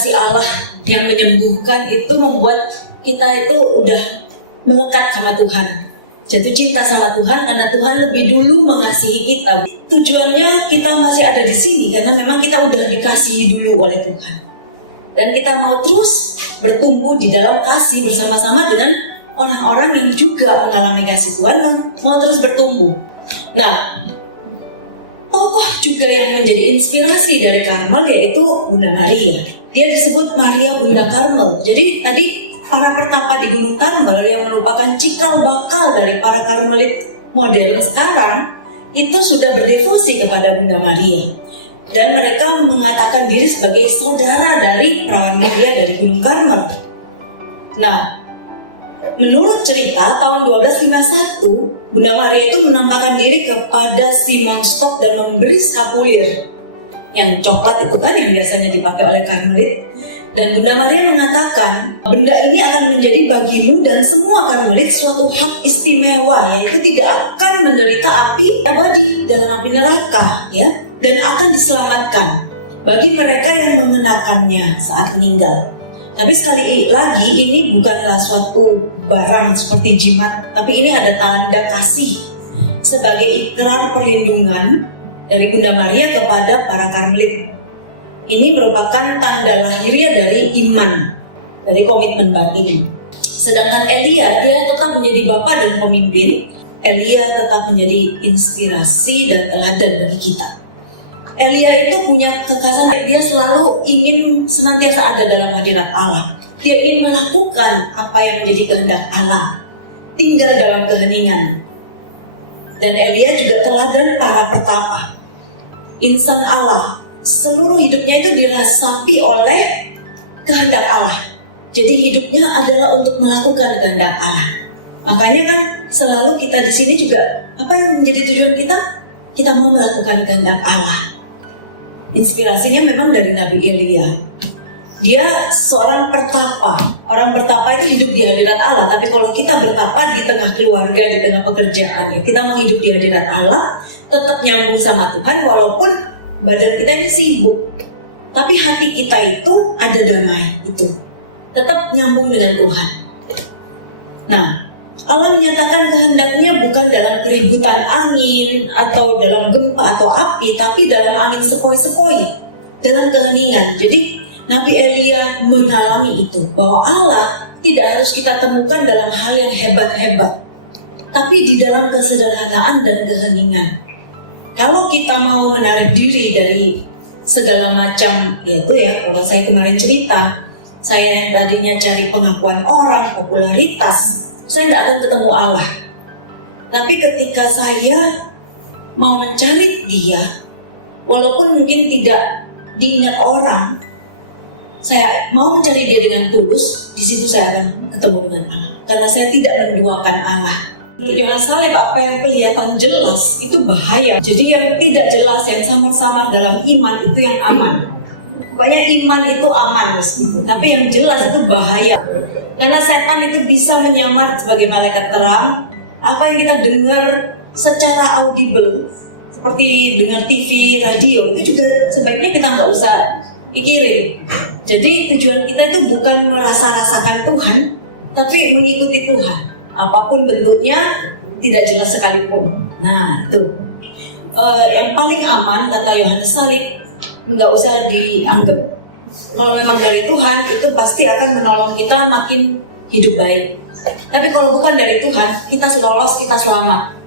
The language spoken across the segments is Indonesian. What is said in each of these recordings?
kasih Allah yang menyembuhkan itu membuat kita itu udah melekat sama Tuhan, jatuh cinta sama Tuhan karena Tuhan lebih dulu mengasihi kita. Tujuannya kita masih ada di sini karena memang kita udah dikasihi dulu oleh Tuhan, dan kita mau terus bertumbuh di dalam kasih bersama-sama dengan orang-orang yang juga mengalami kasih Tuhan dan mau terus bertumbuh. Nah, tokoh juga yang menjadi inspirasi dari Karmel yaitu Bunda Maria. Dia disebut Maria Bunda Karmel. Jadi tadi para pertapa di Gunung Karmel yang merupakan cikal bakal dari para Karmelit modern sekarang itu sudah berdevosi kepada Bunda Maria, dan mereka mengatakan diri sebagai saudara dari Perawan Maria dari Gunung Karmel. Nah, menurut cerita tahun 1251 Bunda Maria itu menampakkan diri kepada Simon Stock dan memberi skapulir yang coklat itu kan yang biasanya dipakai oleh Karmelit. Dan Bunda Maria mengatakan, benda ini akan menjadi bagimu dan semua Karmelit suatu hak istimewa, yaitu tidak akan menderita api abadi dalam api neraka, ya, dan akan diselamatkan bagi mereka yang mengenakannya saat meninggal. Tapi sekali lagi ini bukanlah suatu barang seperti jimat, tapi ini ada tanda kasih sebagai ikrar perlindungan dari Bunda Maria kepada para Karmelit. Ini merupakan tanda lahirnya dari iman, dari komitmen batin. Sedangkan Elia, dia tetap menjadi bapa dan pemimpin. Elia tetap menjadi inspirasi dan teladan bagi kita. Elia itu punya kekhasan, dia selalu ingin senantiasa ada dalam hadirat Allah. Dia ingin melakukan apa yang menjadi kehendak Allah, tinggal dalam keheningan. Dan Elia juga teladan para petapa, insan Allah. Seluruh hidupnya itu dirasapi oleh kehendak Allah. Jadi hidupnya adalah untuk melakukan kehendak Allah. Makanya kan selalu kita di sini juga apa yang menjadi tujuan kita? Kita mau melakukan kehendak Allah. Inspirasinya memang dari Nabi Elia. Dia seorang pertapa. Orang pertapa itu hidup di hadirat Allah. Tapi kalau kita bertapa di tengah keluarga, di tengah pekerjaan, ya, kita mau hidup di hadirat Allah, tetap nyambung sama Tuhan walaupun badan kita ini sibuk, tapi hati kita itu ada damai, itu tetap nyambung dengan Tuhan. Nah, Allah menyatakan kehendaknya bukan dalam keributan angin atau dalam gempa atau api, tapi dalam angin sepoi-sepoi, dalam keheningan. Jadi Nabi Elia mengalami itu, bahwa Allah tidak harus kita temukan dalam hal yang hebat-hebat, tapi di dalam kesederhanaan dan keheningan. Kalau kita mau menarik diri dari segala macam, yaitu ya, kalau saya kemarin cerita, saya yang tadinya cari pengakuan orang, popularitas, saya tidak akan ketemu Allah. Tapi ketika saya mau mencari Dia, walaupun mungkin tidak diingat orang, saya mau mencari Dia dengan tulus, di situ saya akan ketemu dengan Allah. Karena saya tidak menduakan Allah. Jangan salib apa yang kelihatan jelas itu bahaya. Jadi yang tidak jelas, yang samar-samar dalam iman itu yang aman. Pokoknya iman itu aman meskipun, tapi yang jelas itu bahaya. Karena setan itu bisa menyamar sebagai malaikat terang. Apa yang kita dengar secara audible, seperti dengar TV, radio, itu juga sebaiknya kita nggak usah pikirin. Jadi tujuan kita itu bukan merasa-rasakan Tuhan, tapi mengikuti Tuhan. Apapun bentuknya, tidak jelas sekalipun. Nah, itu yang paling aman, kata Yohanes Salib, nggak usah dianggap. Kalau memang dari Tuhan, itu pasti akan menolong kita makin hidup baik. Tapi kalau bukan dari Tuhan, kita lolos, kita selamat.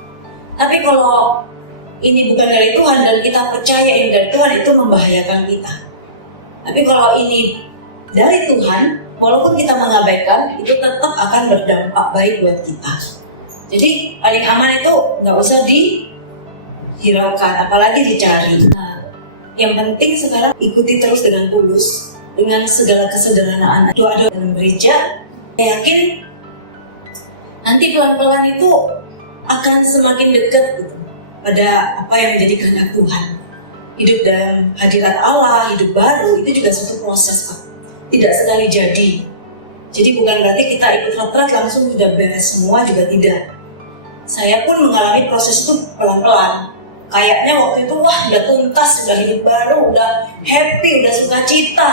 Tapi kalau ini bukan dari Tuhan dan kita percaya ini dari Tuhan, itu membahayakan kita. Tapi kalau ini dari Tuhan, walaupun kita mengabaikan, itu tetap akan berdampak baik buat kita. Jadi paling aman itu nggak usah dihiraukan, apalagi dicari. Nah, yang penting sekarang ikuti terus dengan tulus, dengan segala kesederhanaan. Doa dalam gereja, saya yakin nanti pelan-pelan itu akan semakin dekat gitu, pada apa yang menjadi kehendak Tuhan. Hidup dalam hadirat Allah, hidup baru, itu juga suatu proses, Pak. Tidak sekali jadi. Jadi bukan berarti kita ikut retret langsung sudah beres semua, juga tidak. Saya pun mengalami proses itu pelan-pelan. Kayaknya waktu itu wah udah tuntas, udah hidup baru, udah happy, udah sukacita.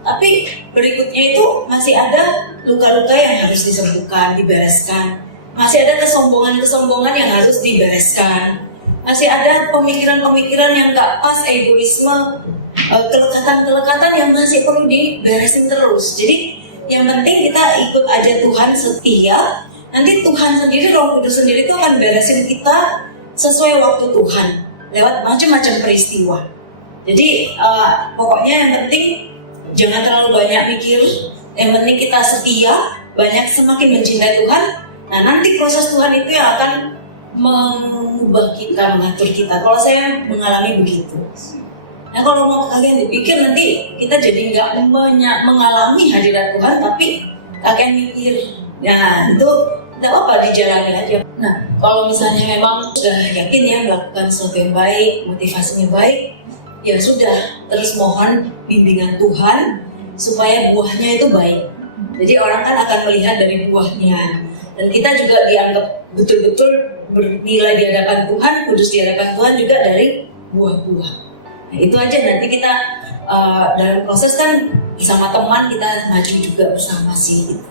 Tapi berikutnya itu masih ada luka-luka yang harus disembuhkan, dibereskan. Masih ada kesombongan-kesombongan yang harus dibereskan. Masih ada pemikiran-pemikiran yang gak pas, egoisme, kelekatan-kelekatan yang masih perlu diberesin terus. Jadi yang penting kita ikut aja Tuhan setia. Nanti Tuhan sendiri, Roh Kudus sendiri itu akan beresin kita sesuai waktu Tuhan lewat macam-macam peristiwa. Jadi pokoknya yang penting jangan terlalu banyak mikir, yang penting kita setia, semakin mencintai Tuhan. Nah nanti proses Tuhan itu yang akan mengubah kita, mengatur kita. Kalau saya mengalami begitu. Nah kalau mau kalian dipikir nanti kita jadi nggak banyak mengalami hadirat Tuhan, tapi kalian mikir, nah itu tidak apa-apa, dijalani aja. Nah kalau misalnya memang sudah yakin ya melakukan sesuatu yang baik, motivasinya baik, ya sudah, terus mohon bimbingan Tuhan supaya buahnya itu baik. Jadi orang kan akan melihat dari buahnya, dan kita juga dianggap betul-betul bernilai di hadapan Tuhan, kudus di hadapan Tuhan juga dari buah-buah. Nah itu aja, nanti kita dalam proses kan bersama teman kita maju juga bersama sih.